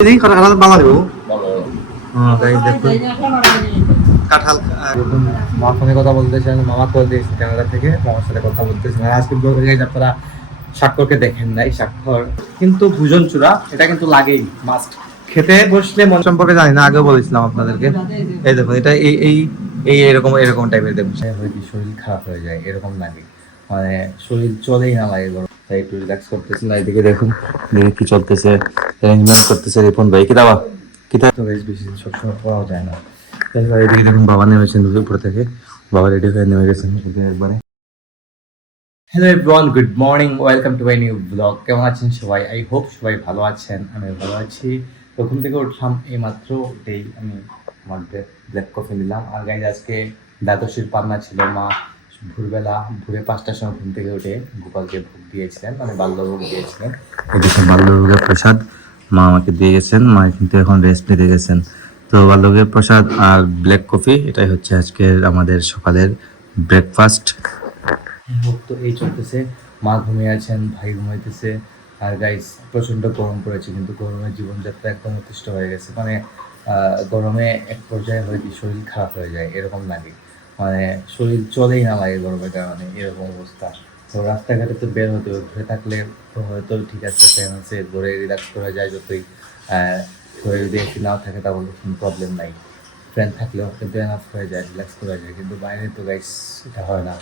কাঁঠাল বাবা দেবো কাঁঠাল মার ফোনে কথা বলতেছেন, মামা কল দিয়েছে ক্যানাডা থেকে, মামার সাথে কথা বলতেছেন। আর আজকে আপনারা স্বাক্ষরকে দেখেন নাই, স্বাক্ষর কিন্তু ভুজন চূড়া, এটা কিন্তু লাগেই, মাস্ট খেতে বসলে। মন সম্পর্কে জানি না, আগেও বলেছিলাম আপনাদেরকে। এই দেখুন, এটা এই এই এই এরকম এরকম টাইপের দেখুন, শরীর খারাপ হয়ে যায় এরকম লাগে, মানে শরীর চলেই না লাগে গরম। তাই একটু রিল্যাক্স করতেছি না। এদিকে দেখুন কি চলতেছে, অ্যারেঞ্জমেন্ট করতেছে রিপন ভাই। কি দাবা কিতা তো বেশ বেশি সবসময় পড়াও যায় না। এদিকে দেখুন বাবা নেমেছেন উপর থেকে, বাবা রেডি হয়ে নেমে গেছেন একবারে। Hello everyone, good morning, welcome to my new blog. কেমন আছেন সবাই? আই হোপ সবাই ভালো আছেন, আমি ভালো আছি। তখন থেকে উঠলাম এই মাত্র, উঠেই আমি আমার ব্ল্যাক কফি নিলাম। আর গাইজ আজকে দ্বাদশীর পান্না ছিল। মা ভোরবেলা ভোরে 5টার সময় ঘুম থেকে উঠে গোপালকে ভোগ দিয়েছিলেন, মানে বাল্যভোগ দিয়েছিলেন। এদিকে বাল্যভোগের প্রসাদ মা আমাকে দিয়ে গেছেন। মা কিন্তু এখন রেস্ট নিতে গেছেন। তো বাল্যভোগের প্রসাদ আর ব্ল্যাক কফি, এটাই হচ্ছে আজকের আমাদের সকালের ব্রেকফাস্ট। তো এই চলতেছে, মা ঘুমিয়ে আছেন, ভাই ঘুমাইতেছে। আর গাইস প্রচণ্ড গরম পড়েছে, কিন্তু গরমের জীবনযাত্রা একদম অতিষ্ঠ হয়ে গেছে। মানে গরমে এক পর্যায়ে হয় কি শরীর খারাপ হয়ে যায় এরকম লাগে, মানে শরীর চলেই না লাগে গরমের কারণে, এরকম অবস্থা। তো রাস্তাঘাটে তো বের হতে হবে, ঘুরে থাকলে তো হয়তো ঠিক আছে, ফ্যান আছে, ঘুরে রিল্যাক্স করা যায় যতই। ঘরে যদি এসি নাও থাকে তাহলে কোনো প্রবলেম নাই, ফ্যান থাকলেও কিন্তু এনাফ হয়ে যায়, রিল্যাক্স করা যায়। কিন্তু বাইরে তো গাইস এটা হয় না।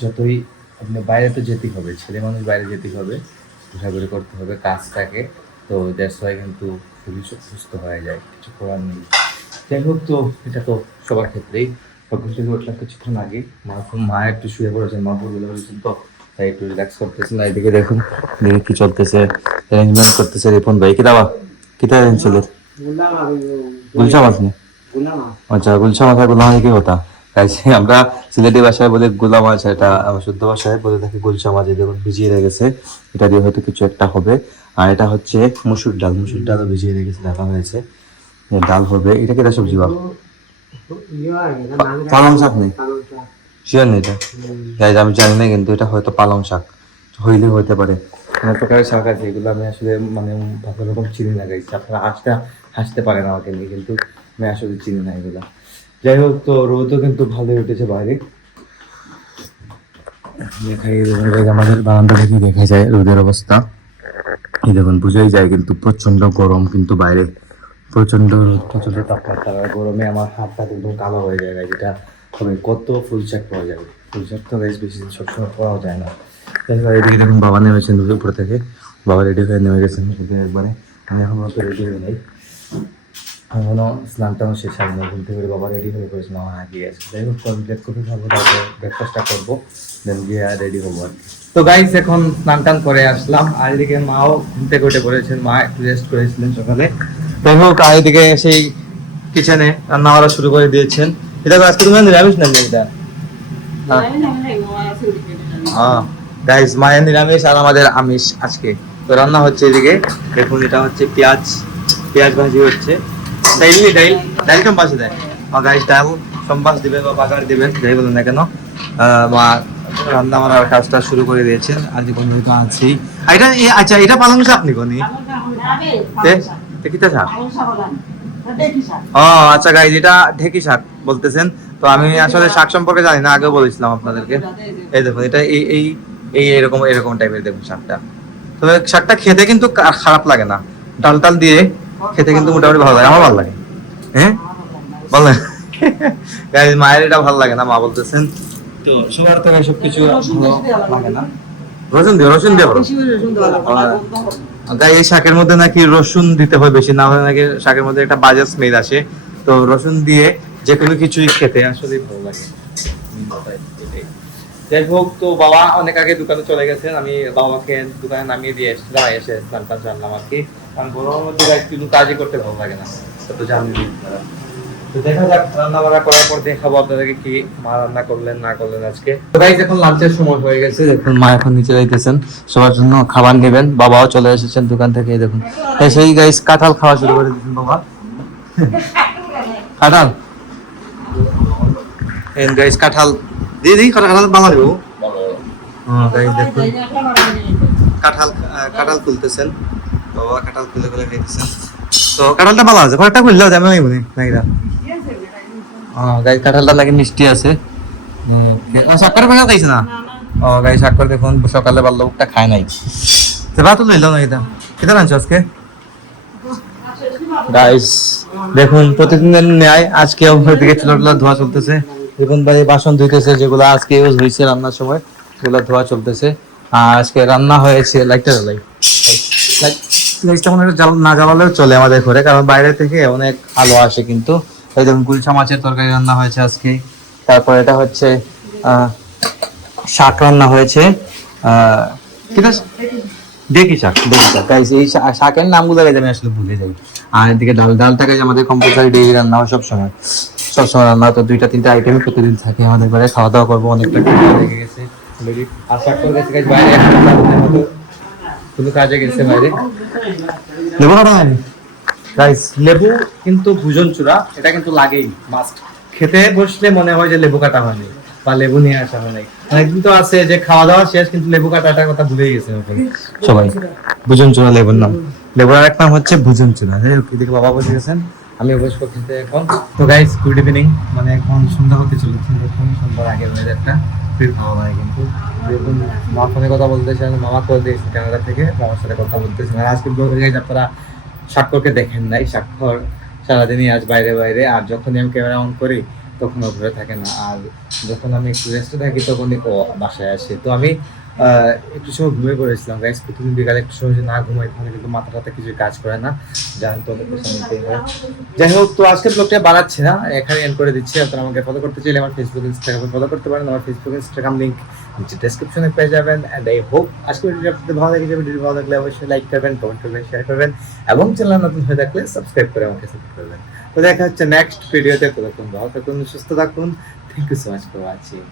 যতই আপনি বাইরে তো যেতেই হবে, ছেলে মানুষ বাইরে যেতেই হবে, ঘোরাঘুরি করতে হবে কাজটাকে। তো দ্যাটস ওয়াই কিন্তু খুবই সুস্থ হয়ে যায়, কিছু করার নেই। যাই হোক, তো এটা তো সবার ক্ষেত্রেই। ঘুম থেকে উঠলাম কিছুক্ষণ আগে, মা একটু শুয়ে পড়েছেন, মা বলে বলেছেন, তো তাই একটু রিল্যাক্স করতেছেন। না এদিকে দেখুন কি চলতেছে, অ্যারেঞ্জমেন্ট করতেছে রিপন ভাই। কি দাবা কিতা অ্যারেঞ্জ চলে গুলশা মাছ নেই? আচ্ছা, গুলশা মাছ আর গুলা কি হতা? আমরা সিলেটি ভাষায় বলে গুলা মাছ, এটা শুদ্ধ ভাষায় বলে থাকি গুলশা মাছ। দেখুন ভিজিয়ে রেখেছে, এটা দিয়ে হয়তো কিছু একটা হবে। আর এটা হচ্ছে মুসুর ডাল, মুসুর ডালও ভিজিয়ে রেখেছে, রাখা হয়েছে, ডাল হবে। এটা কি সবজি বা পালং শাক নেই? শিওর নেই এটা গাইজ, আমি জানি না, কিন্তু এটা হয়তো পালং শাক হইলে হইতে পারে। অনেক প্রকারের শাক আছে, এগুলো আমি আসলে মানে ভালো রকম চিনি না গাইজ। আপনারা হাসতে পারেন আমাকে নিয়ে, কিন্তু আমি আসলে চিনি না এগুলা। যাই হোক, তো রোদও কিন্তু ভালোই উঠেছে বাইরে। আমাদের বারান্দা থেকে দেখা যায় রোদের অবস্থা। এই দেখুন বুঝাই যায়, কিন্তু প্রচন্ড গরম কিন্তু বাইরে, প্রচন্ড তাপমাত্রা। গরমে আমার হাতটা একদম কালো হয়ে যায়। যেটা হবে কত ফুল শাক পাওয়া যাবে, ফুল শাক তো বেশ বেশি সবসময় পাওয়া যায় না। এদিকে দেখুন বাবা নেমেছেন উপর থেকে, বাবা রেডি হয়ে নেমে গেছেন একবারে। আমি এখন অত রেডি হয়ে নাই, এখনো স্নান টান শেষ হয় না। ঘুম থেকে বাবা রেডি হয়ে পড়েছিল আমার আগে আছে। যাই হোক, ব্রেক কফি খাবো, তারপর ব্রেকফাস্টটা করবো, দেন গিয়ে রেডি হবো আর কি। তো গাইস এখন স্নান টান করে আসলাম, আর এদিকে মাও ঘুম থেকে উঠে পড়েছেন, মা একটু রেস্ট করেছিলেন সকালে। যাই হোক, আর এদিকে সেই কিচেনে রান্না বাড়া শুরু করে দিয়েছেন। এটা আজকে তুমি নিরামিষ না এটা? হ্যাঁ গাইস, মায়ের নিরামিষ আর আমাদের আমিষ আজকে। তো রান্না হচ্ছে এদিকে, দেখুন এটা হচ্ছে পেঁয়াজ ভাজি হচ্ছে। ডাইল সম্বাস দেয় গাইস, ডাল সম্বাস দিবেন বা বাগার দিবেন, যাই বলুন না কেন। মা রান্না বান্নার কাজটা শুরু করে দিয়েছেন, আজকে কোনো তো আছেই। এটা আচ্ছা, এটা পালং শাক নি কোনি? কিতা শাক? ও আচ্ছা গাইস, এটা ঢেকি শাক বলতেছেন। তো আমি আসলে শাক সম্পর্কে জানি না, আগেও বলেছিলাম আপনাদেরকে। এই দেখুন, এটা এই এই এই এরকম এরকম টাইপের দেখুন শাকটা। তবে শাকটা খেতে কিন্তু খারাপ লাগে না, ডাল টাল দিয়ে খেতে কিন্তু মোটামুটি ভালো লাগে, আমার ভালো লাগে। হ্যাঁ বলেন গাইস, মায়ের এটা ভালো লাগে না, মা বলতেছেন। তো সবার তো সব কিছু লাগে না। রসুন দিয়ে এই শাকের মধ্যে নাকি রসুন দিতে হয় বেশি, না হলে নাকি শাকের মধ্যে একটা বাজে স্মেল আসে। তো রসুন দিয়ে যে কোনো কিছুই খেতে আসলে ভালো লাগে। যাই হোক, তো বাবা অনেক আগে দোকানে চলে গেছেন, আমি বাবাকে দোকানে নামিয়ে দিয়ে এসেছিলাম, এসে স্নান টান জানলাম আর কি। কারণ গরমের মধ্যে কোনো কাজই করতে ভালো লাগে না, তো জানি। তো দেখা যাক, রান্না বান্না করার পর দেখাবো আপনাদেরকে কি মা রান্না করলেন না করলেন আজকে। তো গাইস এখন লাঞ্চের সময় হয়ে গেছে, দেখুন মা এখন নিচে যাইতেছেন সবার জন্য খাবার নেবেন। বাবাও চলে এসেছেন দোকান থেকে, দেখুন সেই গাইস কাঁঠাল খাওয়া শুরু করে দিয়েছেন বাবা। কাঁঠাল গাইস, কাঁঠাল দিদি কাঁঠাল বাবা দেবো। গাইস দেখুন কাঁঠাল খুলতেছেন বাবা, কাঁঠাল খুলে খাইতেছেন। তো কাঁঠালটা ভালো আছে, কয়েকটা খুললে আমি বলি নাকি না? গাইস কাঁঠালটা নাকি মিষ্টি আছে। সাক্কর ভাঙা খাইছে না? গাইস সাক্কর দেখুন সকালে ভালো লোকটা খায় নাই। সেবা তো লইল না এটা কেটে আনছো আজকে? গাইস দেখুন প্রতিদিনের ন্যায় আজকেও ওইদিকে চুলা ধোয়া চলতেছে। দেখুন ভাই বাসন ধুইতেছে যেগুলো আজকে ইউজ হয়েছে রান্নার সময়, সেগুলো ধোয়া চলতেছে। আর আজকে রান্না হয়েছে লাইটটা জ্বালাই, লাইটটা মনে না জ্বালালেও চলে আমাদের ঘরে, কারণ বাইরে থেকে অনেক আলো আসে। কিন্তু এই দেখুন গুলশা মাছের তরকারি রান্না হয়েছে আজকে। তারপর এটা হচ্ছে শাক রান্না হয়েছে। ঠিক আছে, দেখি শাক গাইস, এই শাকের নামগুলো গাইস আমি আসলে ভুলে যাই। আর এদিকে ডালটা গাইস আমাদের কম্পালসারি ডেইলি রান্না হয় সবসময় রান্না। তো 2-3টা আইটেমই প্রতিদিন থাকে আমাদের ঘরে। খাওয়া দাওয়া করবো, অনেকটা লেগে গেছে অলরেডি। আর শাক করে গেছে গাইস বাইরে, কোনো কাজে গেছে বাইরে। লেবু খাবেন গাইস? লেবু কিন্তু ভুজন চূড়া, এটা কিন্তু লাগেই মাস্ট। খেতে বসলে মনে হয় যে লেবু কাটা হয়নি বা লেবু নিয়ে আসা হয় নাই। অনেকদিন তো আছে যে খাওয়া দাওয়া শেষ কিন্তু লেবু কাটাটার কথা ভুলেই গেছে সবাই। ভুজন চূড়া লেবুর নাম। লেবুর আরেক নাম হচ্ছে ভুজন চূড়া। এদিকে বাবা বসে গেছেন, আমি বসে করতেছি এখন। তো গাইস গুড ইভিনিং, মানে এখন সন্ধ্যা হতে চলেছে। দেখুন সন্ধ্যার আগের ওয়েদারটা খুবই ভালো লাগে। কিন্তু দেখুন মামার ফোনে কথা বলতেছেন, মামা কল দিয়েছে কানাডা থেকে, মামার সাথে কথা বলতেছেন। আর আজকে আপনারা স্বাক্ষরকে দেখেন নাই, স্বাক্ষর সারাদিনই আজ বাইরে বাইরে। আর যখনই আমি ক্যামেরা অন করি তখন ও ঘরে থাকে না, আর যখন আমি একটু রেস্টে থাকি তখনই ও বাসায় আসে। তো আমি একটু সময় ঘুমিয়ে পড়েছিলাম গাইস। প্রতিদিন বিকালে একটু সময় না ঘুমাই তাহলে কিন্তু মাথাটাতে কিছু কাজ করে না, জানেন তো, অনেক পেশা নিতেই হয়। যাই হোক, তো আজকের ব্লগটা বাড়াচ্ছি না, এখানে এন্ড করে দিচ্ছি। আপনারা আমাকে ফলো করতে চাইলে আমার ফেসবুক ইনস্টাগ্রামে ফলো করতে পারেন। আমার ফেসবুক ইনস্টাগ্রাম লিঙ্ক নিচে ডেসক্রিপশনে পেয়ে যাবেন। এন্ড আই হোপ আজকের ভিডিওটি আপনাদের ভালো লেগেছে। ভিডিওটি ভালো লাগলে অবশ্যই লাইক করবেন, কমেন্ট করবেন, শেয়ার করবেন এবং চ্যানেল নতুন হয়ে থাকলে সাবস্ক্রাইব করে আমাকে সাপোর্ট করবেন। তো দেখা হচ্ছে নেক্সট ভিডিওতে। ততক্ষণ ভালো থাকুন, সুস্থ থাকুন। Thank you so much for watching.